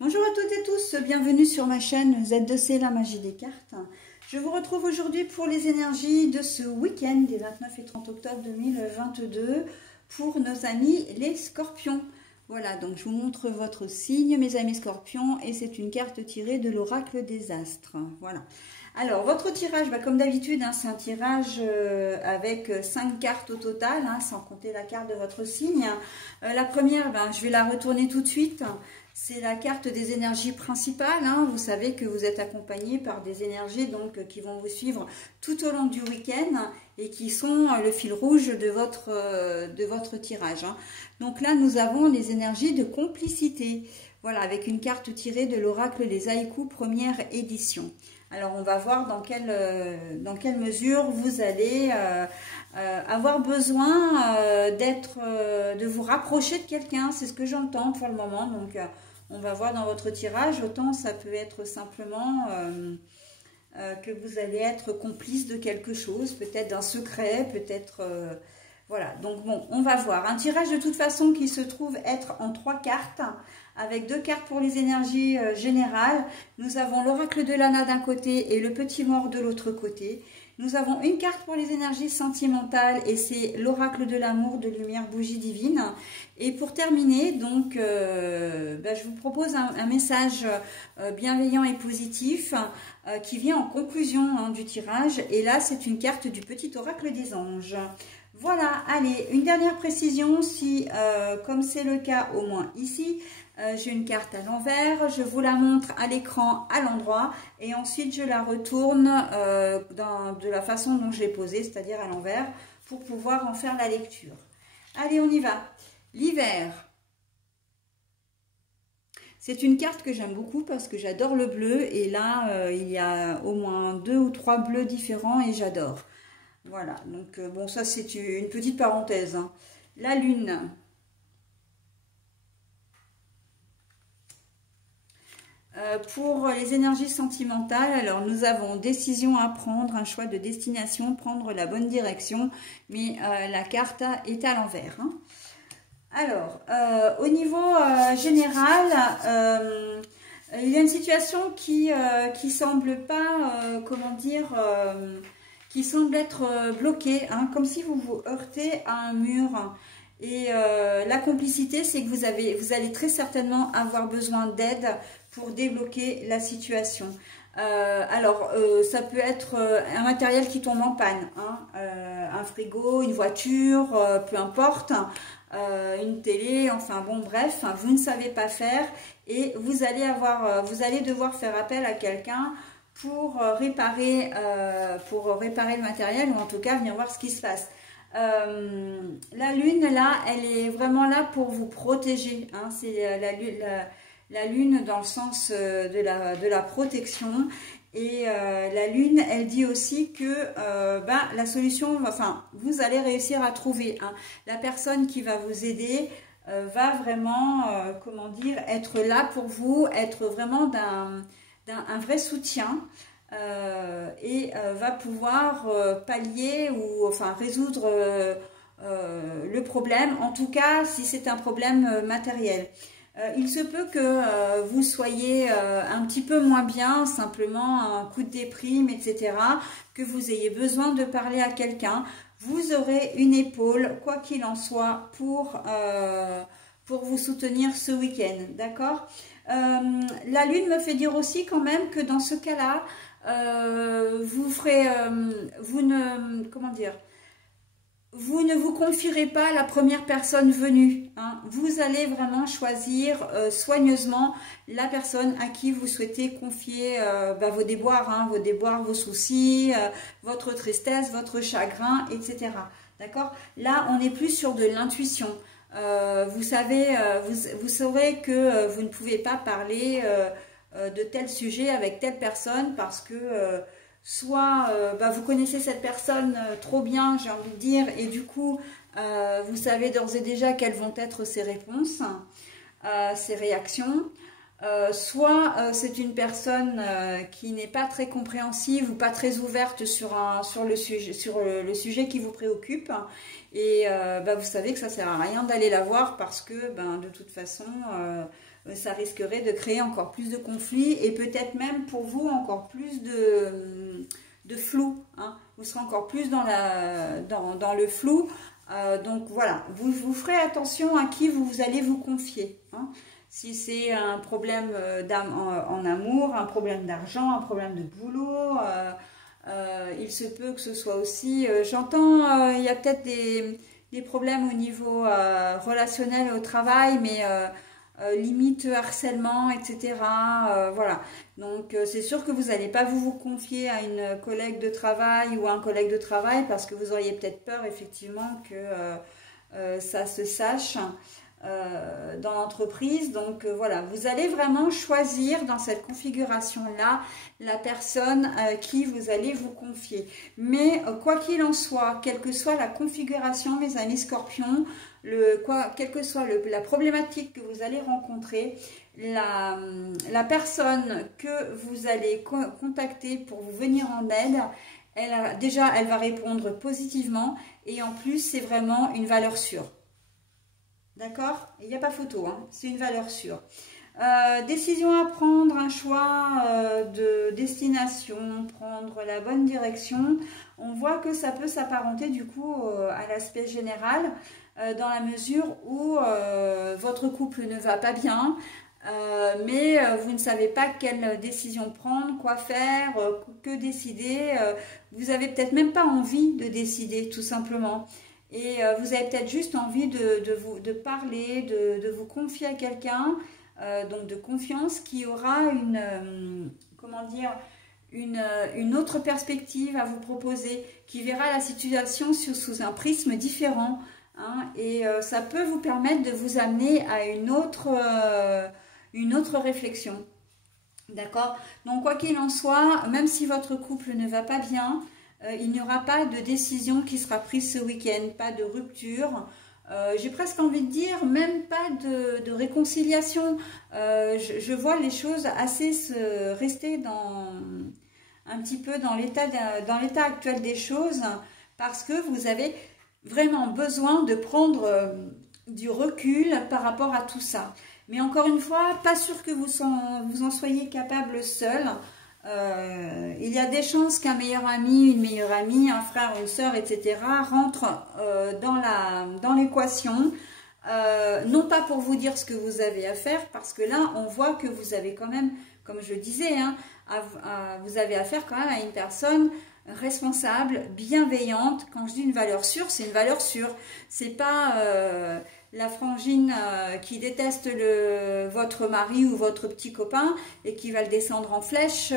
Bonjour à toutes et tous, bienvenue sur ma chaîne Z2C, la magie des cartes. Je vous retrouve aujourd'hui pour les énergies de ce week-end des 29 et 30 octobre 2022 pour nos amis les scorpions. Voilà, donc je vous montre votre signe, mes amis scorpions, et c'est une carte tirée de l'oracle des astres. Voilà. Alors, votre tirage, comme d'habitude, c'est un tirage avec 5 cartes au total, sans compter la carte de votre signe. La première, je vais la retourner tout de suite. C'est la carte des énergies principales. Vous savez que vous êtes accompagné par des énergies qui vont vous suivre tout au long du week-end et qui sont le fil rouge de votre tirage. Donc là, nous avons les énergies de complicité. Voilà, avec une carte tirée de l'oracle des haïkus première édition. Alors, on va voir dans quelle mesure vous allez avoir besoin de vous rapprocher de quelqu'un. C'est ce que j'entends pour le moment. Donc, on va voir dans votre tirage. Autant ça peut être simplement que vous allez être complice de quelque chose, peut-être d'un secret, peut-être... voilà, donc bon, on va voir. Un tirage de toute façon qui se trouve être en 3 cartes, avec 2 cartes pour les énergies générales. Nous avons l'oracle de l'Anna d'un côté et le petit mort de l'autre côté. Nous avons une carte pour les énergies sentimentales et c'est l'oracle de l'amour de lumière bougie divine. Et pour terminer, donc, je vous propose un message bienveillant et positif qui vient en conclusion du tirage. Et là, c'est une carte du petit oracle des anges. Voilà, allez, une dernière précision, si comme c'est le cas au moins ici, j'ai une carte à l'envers, je vous la montre à l'écran à l'endroit et ensuite je la retourne de la façon dont je l'ai posée, c'est-à-dire à l'envers, pour pouvoir en faire la lecture. Allez, on y va. L'hiver. C'est une carte que j'aime beaucoup parce que j'adore le bleu et là, il y a au moins 2 ou 3 bleus différents et j'adore. Voilà, donc bon, ça c'est une petite parenthèse. La lune. Pour les énergies sentimentales, alors nous avons décision à prendre, un choix de destination, prendre la bonne direction, mais la carte est à l'envers. Alors, au niveau général, il y a une situation qui semble pas, comment dire... qui semble être bloqué, comme si vous vous heurtez à un mur. Et la complicité, c'est que vous allez très certainement avoir besoin d'aide pour débloquer la situation. Ça peut être un matériel qui tombe en panne, un frigo, une voiture, peu importe, une télé, enfin bon bref, vous ne savez pas faire et vous allez devoir faire appel à quelqu'un pour réparer le matériel ou en tout cas venir voir ce qui se passe. La lune là, elle est vraiment là pour vous protéger. C'est la lune dans le sens de la protection. Et la lune, elle dit aussi que la solution, vous allez réussir à trouver. La personne qui va vous aider va vraiment, comment dire, être là pour vous, être vraiment un vrai soutien et va pouvoir pallier ou résoudre le problème, en tout cas si c'est un problème matériel. Il se peut que vous soyez un petit peu moins bien, simplement un coup de déprime, etc., que vous ayez besoin de parler à quelqu'un. Vous aurez une épaule, quoi qu'il en soit, pour vous soutenir ce week-end, d'accord ? La lune me fait dire aussi quand même que dans ce cas-là, vous ne vous confierez pas à la première personne venue. Vous allez vraiment choisir soigneusement la personne à qui vous souhaitez confier vos déboires, vos soucis, votre tristesse, votre chagrin, etc. D'accord ? Là, on est plus sur de l'intuition. Vous saurez que vous ne pouvez pas parler de tel sujet avec telle personne parce que soit vous connaissez cette personne trop bien, j'ai envie de dire, et du coup vous savez d'ores et déjà quelles vont être ses réponses, ses réactions, Soit c'est une personne qui n'est pas très compréhensive ou pas très ouverte sur le sujet qui vous préoccupe. Et bah, vous savez que ça sert à rien d'aller la voir parce que ben, de toute façon, ça risquerait de créer encore plus de conflits et peut-être même pour vous encore plus de flou. Hein. Vous serez encore plus dans le flou. Donc voilà, vous ferez attention à qui vous allez vous confier. Hein. Si c'est un problème en amour, un problème d'argent, un problème de boulot, il se peut que ce soit aussi, j'entends, il y a peut-être des problèmes au niveau relationnel au travail, mais limite harcèlement, etc. Voilà, donc c'est sûr que vous n'allez pas vous confier à une collègue de travail ou à un collègue de travail parce que vous auriez peut-être peur effectivement que ça se sache. Dans l'entreprise. Donc voilà, vous allez vraiment choisir dans cette configuration-là la personne qui vous allez vous confier. Mais quoi qu'il en soit, quelle que soit la configuration, mes amis scorpions, quelle que soit la problématique que vous allez rencontrer, la personne que vous allez contacter pour vous venir en aide, elle va répondre positivement et en plus, c'est vraiment une valeur sûre. D'accord? Il n'y a pas photo, hein? C'est une valeur sûre. Décision à prendre, un choix de destination, prendre la bonne direction. On voit que ça peut s'apparenter du coup à l'aspect général dans la mesure où votre couple ne va pas bien, mais vous ne savez pas quelle décision prendre, quoi faire, que décider. Vous n'avez peut-être même pas envie de décider tout simplement. Et vous avez peut-être juste envie de parler, de vous confier à quelqu'un, donc de confiance, qui aura comment dire, une autre perspective à vous proposer, qui verra la situation sous un prisme différent. Hein, et ça peut vous permettre de vous amener à une autre réflexion. D'accord? Donc quoi qu'il en soit, même si votre couple ne va pas bien, il n'y aura pas de décision qui sera prise ce week-end, pas de rupture. J'ai presque envie de dire, même pas de réconciliation. Je vois les choses assez rester un petit peu dans l'état actuel des choses, parce que vous avez vraiment besoin de prendre du recul par rapport à tout ça. Mais encore une fois, pas sûr que vous en soyez capable seul. Il y a des chances qu'un meilleur ami, une meilleure amie, un frère, une sœur, etc. rentrent dans l'équation. Non pas pour vous dire ce que vous avez à faire, parce que là, on voit que vous avez quand même, comme je disais, hein, vous avez affaire quand même à une personne responsable, bienveillante. Quand je dis une valeur sûre, c'est une valeur sûre. C'est pas la frangine qui déteste votre mari ou votre petit copain et qui va le descendre en flèche,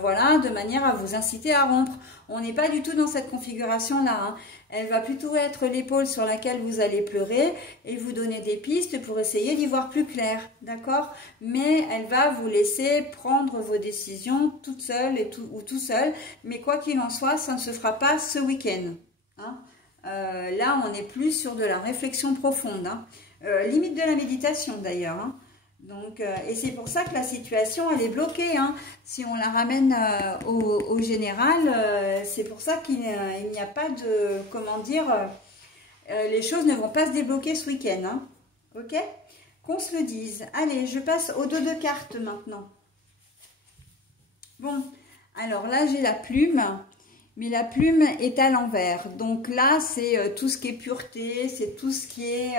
voilà, de manière à vous inciter à rompre. On n'est pas du tout dans cette configuration-là. Hein. Elle va plutôt être l'épaule sur laquelle vous allez pleurer et vous donner des pistes pour essayer d'y voir plus clair, d'accord? Mais elle va vous laisser prendre vos décisions toute seule ou tout seul. Mais quoi qu'il en soit, ça ne se fera pas ce week-end. Hein. Là, on est plus sur de la réflexion profonde, hein. Limite de la méditation d'ailleurs. Hein. Donc, et c'est pour ça que la situation, elle est bloquée. Hein. Si on la ramène au général, c'est pour ça qu'il n'y a pas de, comment dire, les choses ne vont pas se débloquer ce week-end. Hein. Ok? Qu'on se le dise. Allez, je passe au dos de cartes maintenant. Bon, alors là, j'ai la plume. Mais la plume est à l'envers. Donc là, c'est tout ce qui est pureté, c'est tout ce qui est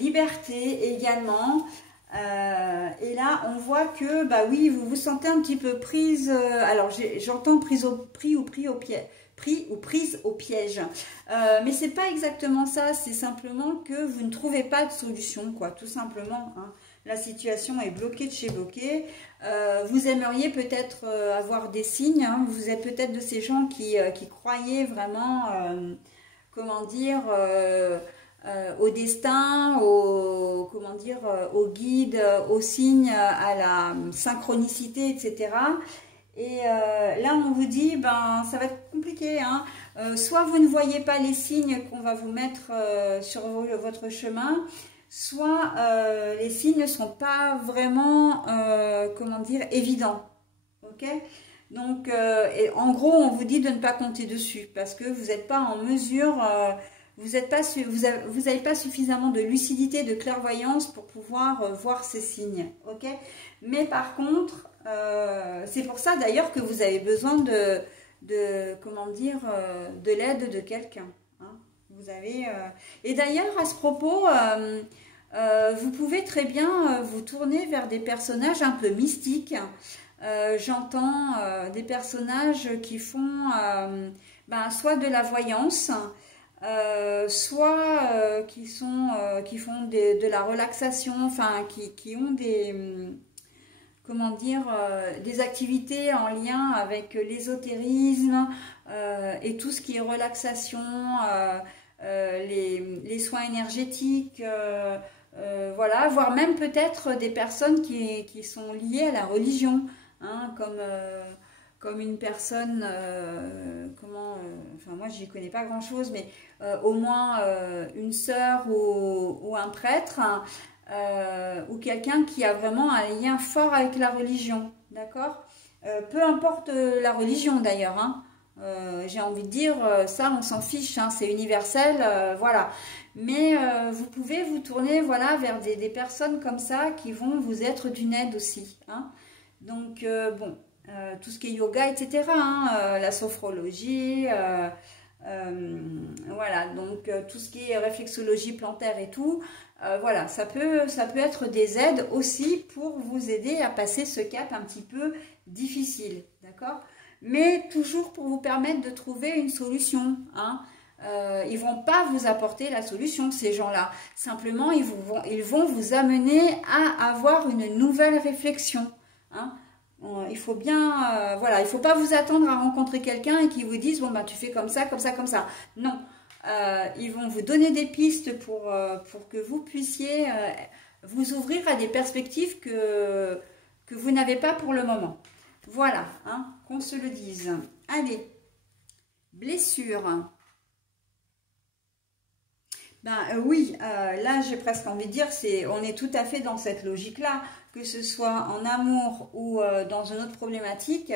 liberté également. Et là, on voit que, bah oui, vous vous sentez un petit peu prise. Alors, j'entends prise au piège. Mais c'est pas exactement ça. C'est simplement que vous ne trouvez pas de solution, quoi, tout simplement. Hein. La situation est bloquée de chez bloquée. Vous aimeriez peut-être avoir des signes. Hein. Vous êtes peut-être de ces gens qui croyaient vraiment, comment dire, au destin, comment dire, au guide, aux signes, à la synchronicité, etc. Et là, on vous dit, ben, ça va être compliqué. Hein. Soit vous ne voyez pas les signes qu'on va vous mettre sur votre chemin, soit les signes ne sont pas vraiment, comment dire, évidents. Ok? Donc, en gros, on vous dit de ne pas compter dessus parce que vous n'êtes pas en mesure, vous n'avez pas suffisamment de lucidité, de clairvoyance pour pouvoir voir ces signes. Ok? Mais par contre, c'est pour ça d'ailleurs que vous avez besoin comment dire, de l'aide de quelqu'un. Hein? Vous avez, et d'ailleurs, à ce propos, vous pouvez très bien vous tourner vers des personnages un peu mystiques. J'entends des personnages qui font soit de la voyance, soit qui font de la relaxation, enfin qui ont des, comment dire, des activités en lien avec l'ésotérisme et tout ce qui est relaxation, les soins énergétiques, voilà, voire même peut-être des personnes qui sont liées à la religion, hein, comme une personne, enfin moi j'y connais pas grand chose, mais au moins une sœur ou un prêtre, hein, ou quelqu'un qui a vraiment un lien fort avec la religion, d'accord, peu importe la religion d'ailleurs, hein. J'ai envie de dire, ça on s'en fiche, hein, c'est universel, voilà. Mais vous pouvez vous tourner, voilà, vers des personnes comme ça qui vont vous être d'une aide aussi, hein. Donc bon, tout ce qui est yoga, etc., hein, la sophrologie, voilà, donc tout ce qui est réflexologie plantaire et tout, voilà, ça peut être des aides aussi pour vous aider à passer ce cap un petit peu difficile, d'accord? Mais toujours pour vous permettre de trouver une solution, hein. Ils vont pas vous apporter la solution, ces gens-là. Simplement, ils vont vous amener à avoir une nouvelle réflexion, hein. Il faut bien, voilà, il faut pas vous attendre à rencontrer quelqu'un et qui vous dise, bon, bah, tu fais comme ça, comme ça, comme ça. Non, ils vont vous donner des pistes pour que vous puissiez vous ouvrir à des perspectives que vous n'avez pas pour le moment. Voilà, hein, qu'on se le dise. Allez, blessure. Ben oui, là j'ai presque envie de dire, on est tout à fait dans cette logique-là, que ce soit en amour ou dans une autre problématique,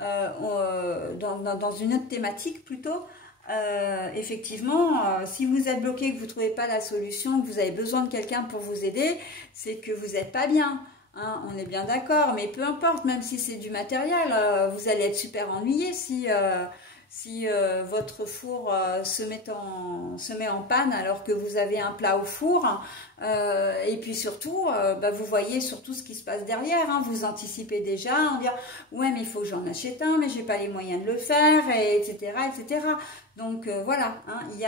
dans une autre thématique plutôt. Effectivement, si vous êtes bloqué, que vous ne trouvez pas la solution, que vous avez besoin de quelqu'un pour vous aider, c'est que vous n'êtes pas bien. Hein, on est bien d'accord, mais peu importe, même si c'est du matériel, vous allez être super ennuyé si votre four se met en panne alors que vous avez un plat au four, et puis surtout, vous voyez surtout ce qui se passe derrière, hein, vous anticipez déjà, en dire ouais mais il faut que j'en achète un, mais j'ai pas les moyens de le faire, et etc. etc. Donc voilà, hein, il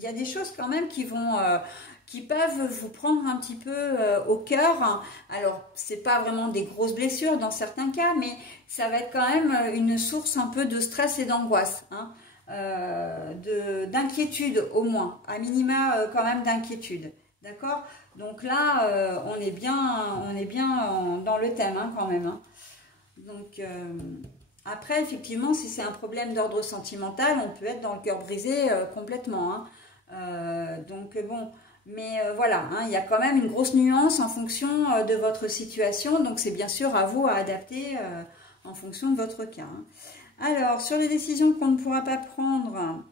y a des choses quand même qui peuvent vous prendre un petit peu au cœur. Alors, c'est pas vraiment des grosses blessures dans certains cas, mais ça va être quand même une source un peu de stress et d'angoisse, hein, d'inquiétude au moins, à minima quand même d'inquiétude, d'accord? Donc là, on est bien dans le thème, hein, quand même, hein. Donc, après, effectivement, si c'est un problème d'ordre sentimental, on peut être dans le cœur brisé complètement, hein. Donc, bon... Mais voilà, hein, il y a quand même une grosse nuance en fonction de votre situation. Donc, c'est bien sûr à vous à adapter en fonction de votre cas, hein. Alors, sur les décisions qu'on ne pourra pas prendre.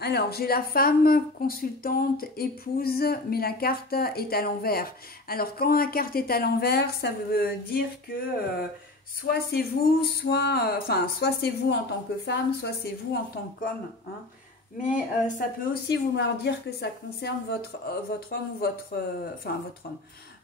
Alors, j'ai la femme consultante, épouse, mais la carte est à l'envers. Alors, quand la carte est à l'envers, ça veut dire que soit c'est vous, soit c'est vous en tant que femme, soit c'est vous en tant qu'homme, hein. Mais ça peut aussi vouloir dire que ça concerne votre homme ou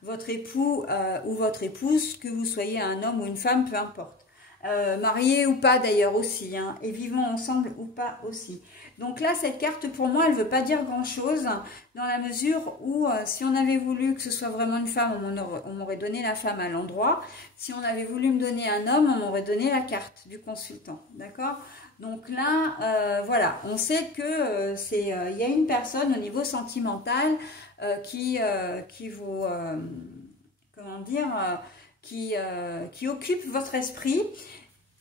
votre époux ou votre épouse, que vous soyez un homme ou une femme, peu importe. Marié ou pas d'ailleurs aussi, hein, et vivons ensemble ou pas aussi. Donc là, cette carte pour moi, elle ne veut pas dire grand-chose, dans la mesure où si on avait voulu que ce soit vraiment une femme, on m'aurait donné la femme à l'endroit. Si on avait voulu me donner un homme, on m'aurait donné la carte du consultant, d'accord ? Donc là, voilà, on sait que il y a une personne au niveau sentimental qui vous, comment dire, qui occupe votre esprit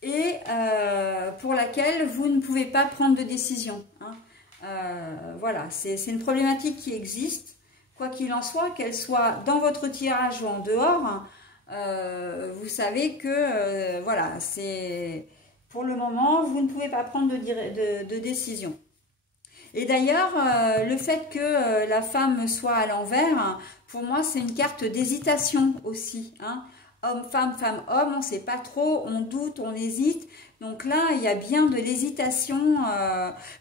et pour laquelle vous ne pouvez pas prendre de décision, hein. Voilà, c'est une problématique qui existe. quoi qu'il en soit, qu'elle soit dans votre tirage ou en dehors, vous savez que voilà, c'est pour le moment, vous ne pouvez pas prendre de décision. Et d'ailleurs, le fait que la femme soit à l'envers, pour moi, c'est une carte d'hésitation aussi. Hein. Homme, femme, homme, on ne sait pas trop, on doute, on hésite. Donc là, il y a bien de l'hésitation.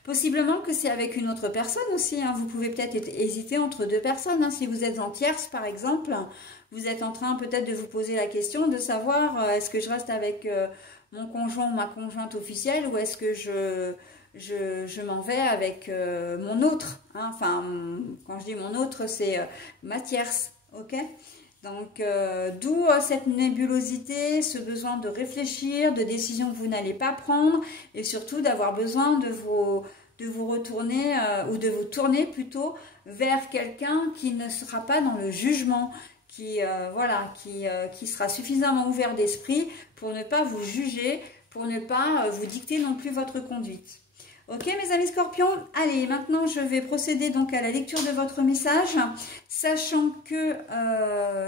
Possiblement que c'est avec une autre personne aussi. Hein. Vous pouvez peut-être hésiter entre deux personnes. Hein. Si vous êtes en tierce, par exemple, vous êtes en train peut-être de vous poser la question de savoir est-ce que je reste avec mon conjoint ou ma conjointe officielle ou est-ce que je m'en vais avec mon autre. Hein. Enfin, quand je dis mon autre, c'est ma tierce. Ok ? Donc, d'où cette nébulosité, ce besoin de réfléchir, de décisions que vous n'allez pas prendre et surtout d'avoir besoin de vous retourner ou de vous tourner plutôt vers quelqu'un qui ne sera pas dans le jugement, qui sera suffisamment ouvert d'esprit pour ne pas vous juger, pour ne pas vous dicter non plus votre conduite. Ok mes amis scorpions, allez maintenant je vais procéder donc à la lecture de votre message, sachant que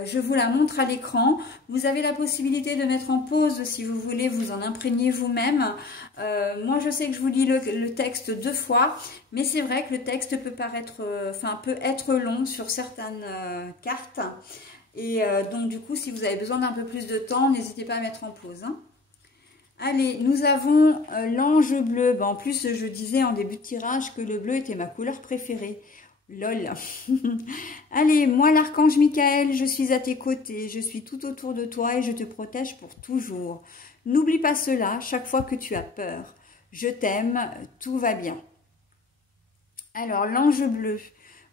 je vous la montre à l'écran. Vous avez la possibilité de mettre en pause si vous voulez vous en imprégner vous-même. Moi je sais que je vous lis le texte 2 fois, mais c'est vrai que le texte peut peut être long sur certaines cartes. Et donc du coup si vous avez besoin d'un peu plus de temps, n'hésitez pas à mettre en pause. Hein. Allez, nous avons l'ange bleu. En plus, je disais en début de tirage que le bleu était ma couleur préférée. Lol. Allez, moi l'archange Michael, je suis à tes côtés. Je suis tout autour de toi et je te protège pour toujours. N'oublie pas cela chaque fois que tu as peur. Je t'aime, tout va bien. Alors, l'ange bleu.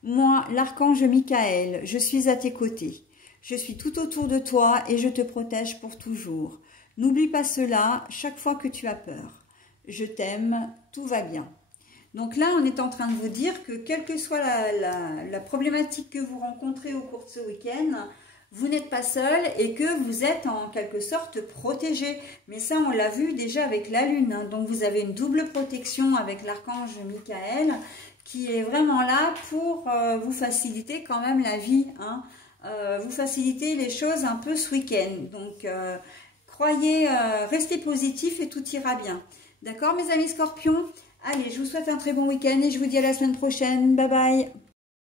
Moi, l'archange Michael, je suis à tes côtés. Je suis tout autour de toi et je te protège pour toujours. N'oublie pas cela chaque fois que tu as peur. Je t'aime, tout va bien. Donc là, on est en train de vous dire que quelle que soit la problématique que vous rencontrez au cours de ce week-end, vous n'êtes pas seul et que vous êtes en quelque sorte protégé. Mais ça, on l'a vu déjà avec la lune. Hein. Donc vous avez une double protection avec l'archange Michael qui est vraiment là pour vous faciliter quand même la vie. Hein. Vous faciliter les choses un peu ce week-end. Donc croyez, restez positif et tout ira bien. D'accord mes amis scorpions? Allez, je vous souhaite un très bon week-end et je vous dis à la semaine prochaine. Bye bye.